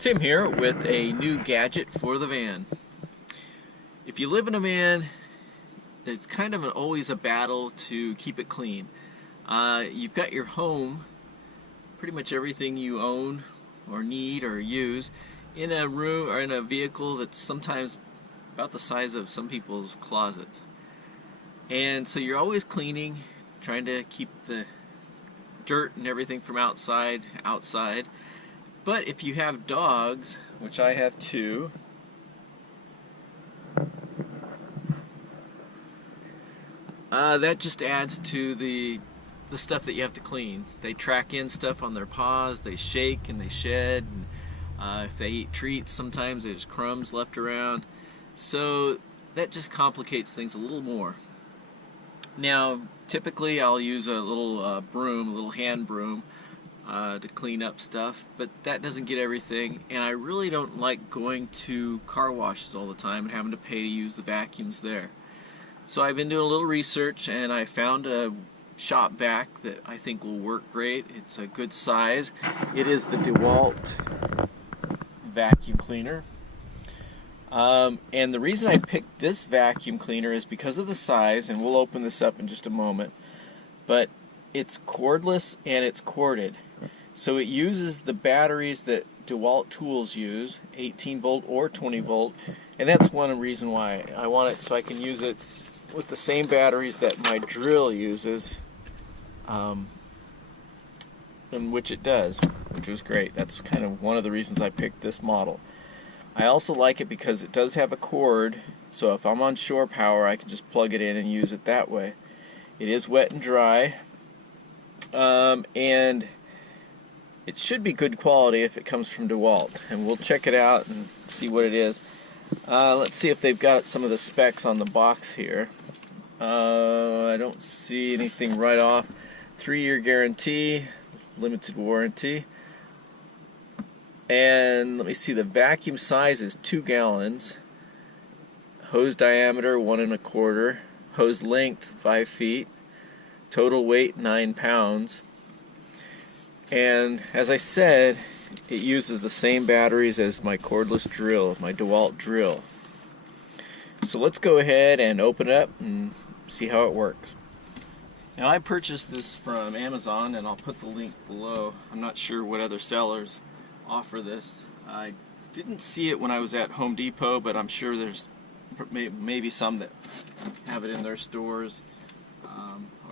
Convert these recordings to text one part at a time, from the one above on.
Tim here with a new gadget for the van. If you live in a van, there's kind of always a battle to keep it clean. You've got your home, pretty much everything you own or need or use, in a room or in a vehicle that's sometimes about the size of some people's closets. And so you're always cleaning, trying to keep the dirt and everything from outside. But if you have dogs, which I have two, that just adds to the stuff that you have to clean. They track in stuff on their paws, they shake and they shed, and if they eat treats, sometimes there's crumbs left around. So that just complicates things a little more. Now, typically I'll use a little broom, a little hand broom, to clean up stuff, but that doesn't get everything, and I really don't like going to car washes all the time and having to pay to use the vacuums there. So I've been doing a little research, and I found a shop vac that I think will work great. It's a good size. It is the Dewalt vacuum cleaner. And the reason I picked this vacuum cleaner is because of the size, and we'll open this up in just a moment, but it's cordless and it's corded. So it uses the batteries that Dewalt tools use, 18 volt or 20 volt, and that's one reason why I want it, so I can use it with the same batteries that my drill uses, and which it does, which was great. That's kind of one of the reasons I picked this model. I also like it because it does have a cord, so if I'm on shore power I can just plug it in and use it that way. It is wet and dry, and it should be good quality if it comes from Dewalt, and we'll check it out and see what it is. Let's see if they've got some of the specs on the box here. I don't see anything right off. 3-year guarantee, limited warranty, and let me see, the vacuum size is 2 gallons, hose diameter 1 1/4, hose length 5 feet, total weight 9 pounds, and as I said, it uses the same batteries as my cordless drill, my Dewalt drill. So let's go ahead and open it up and see how it works. Now, I purchased this from Amazon, and I'll put the link below. I'm not sure what other sellers offer this. I didn't see it when I was at Home Depot, but I'm sure there's maybe some that have it in their stores,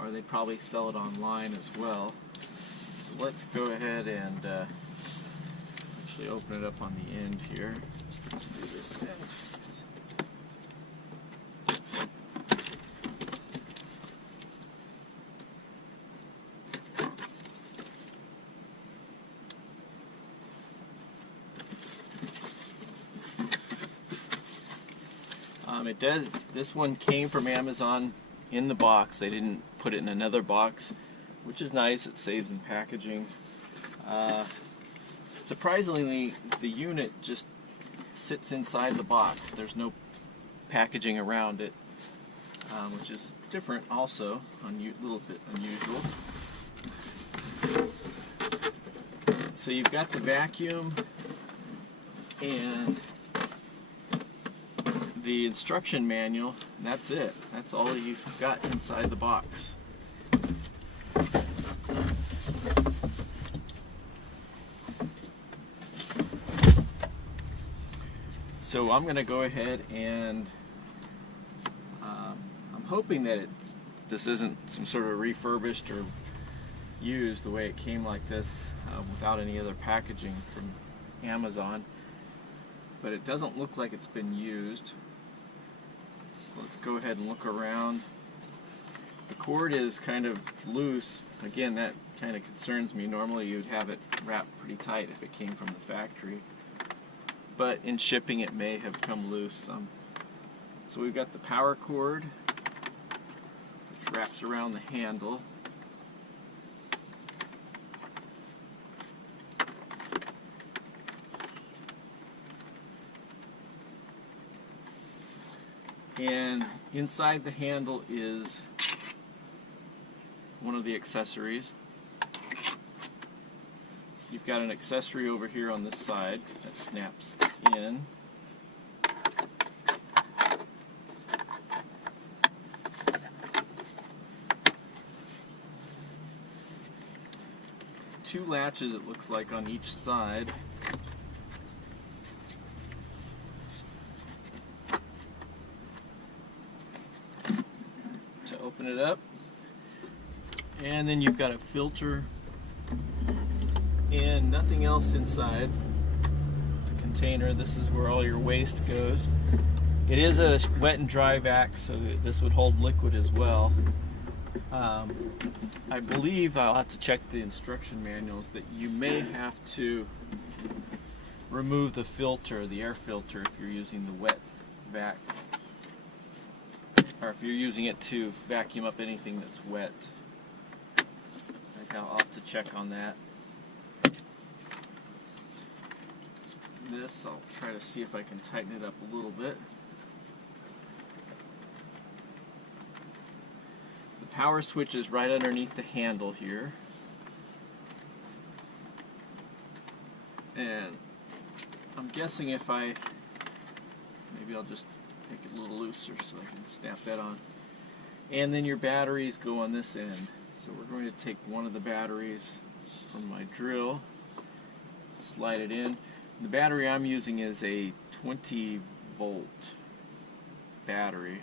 or they probably sell it online as well. So let's go ahead and actually open it up on the end here. Let's do this end. It does. This one came from Amazon in the box. They didn't put it in another box, which is nice. It saves in packaging. Surprisingly, the unit just sits inside the box. There's no packaging around it, which is different, also a little bit unusual. So you've got the vacuum and the instruction manual, and that's it. That's all you've got inside the box. So I'm going to go ahead and I'm hoping that this isn't some sort of refurbished or used the way it came like this, without any other packaging from Amazon, but it doesn't look like it's been used. So let's go ahead and look around. The cord is kind of loose. Again, that kind of concerns me. Normally you'd have it wrapped pretty tight if it came from the factory, but in shipping it may have come loose. So we've got the power cord, which wraps around the handle. And inside the handle is one of the accessories. You've got an accessory over here on this side that snaps in. Two latches, it looks like, on each side. To open it up. And then you've got a filter and nothing else inside the container. This is where all your waste goes. It is a wet and dry vac, so this would hold liquid as well. I believe, I'll have to check the instruction manuals, that you may have to remove the filter, the air filter, if you're using the wet vac, or if you're using it to vacuum up anything that's wet. I'll have to check on that. This, I'll try to see if I can tighten it up a little bit. Power switch is right underneath the handle here, and I'm guessing if maybe I'll just make it a little looser so I can snap that on. And then your batteries go on this end, so we're going to take one of the batteries from my drill, slide it in. The battery I'm using is a 20-volt battery.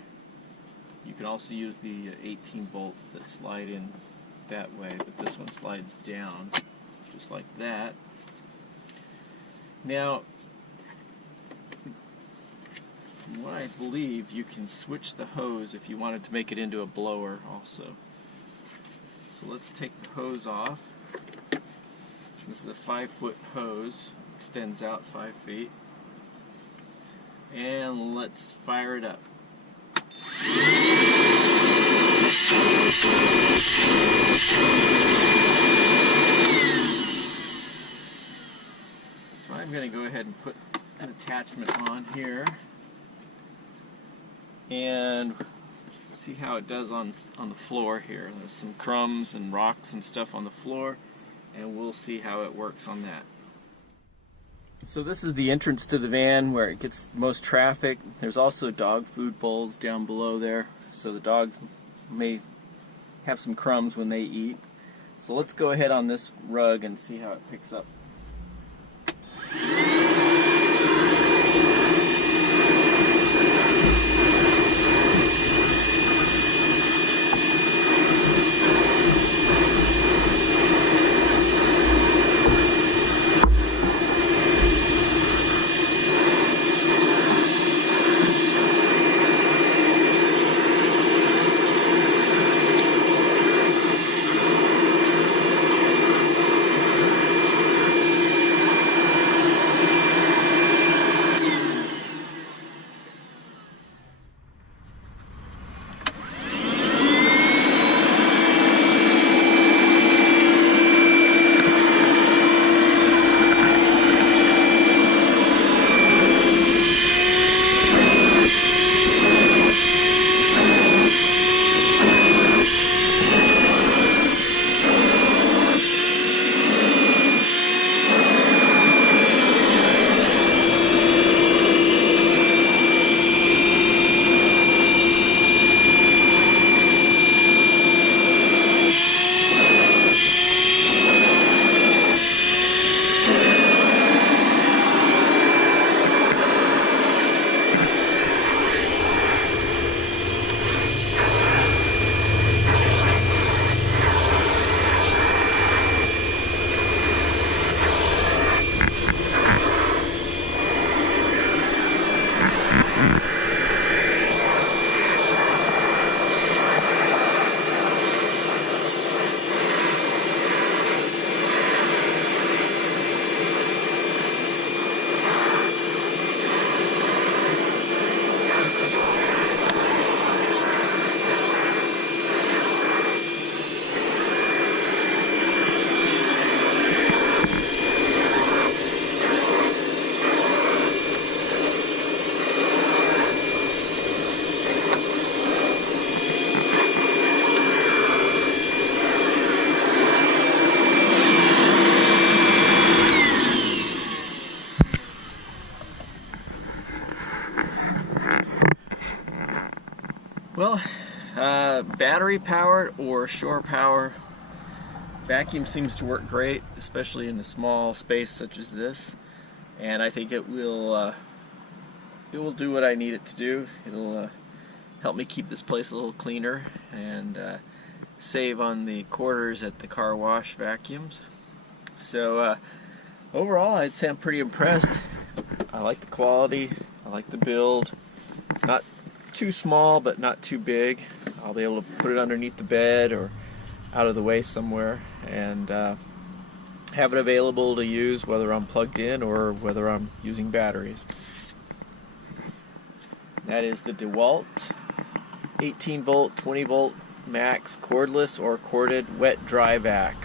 You can also use the 18 volts that slide in that way, but this one slides down just like that. Now, from what I believe, you can switch the hose if you wanted to make it into a blower also. So let's take the hose off. This is a 5-foot hose, extends out 5 feet. And let's fire it up. So I'm going to go ahead and put an attachment on here and see how it does on the floor here. There's some crumbs and rocks and stuff on the floor, and we'll see how it works on that. So this is the entrance to the van where it gets the most traffic. There's also dog food bowls down below there, so the dogs may have some crumbs when they eat. So let's go ahead on this rug and see how it picks up. Well, battery powered or shore power, vacuum seems to work great, especially in a small space such as this. And I think it will do what I need it to do. It'll help me keep this place a little cleaner and save on the quarters at the car wash vacuums. So overall, I'd say I'm pretty impressed. I like the quality, I like the build. Not too small, but not too big. I'll be able to put it underneath the bed or out of the way somewhere, and have it available to use whether I'm plugged in or whether I'm using batteries. That is the Dewalt 18 volt, 20 volt max cordless or corded wet dry vac.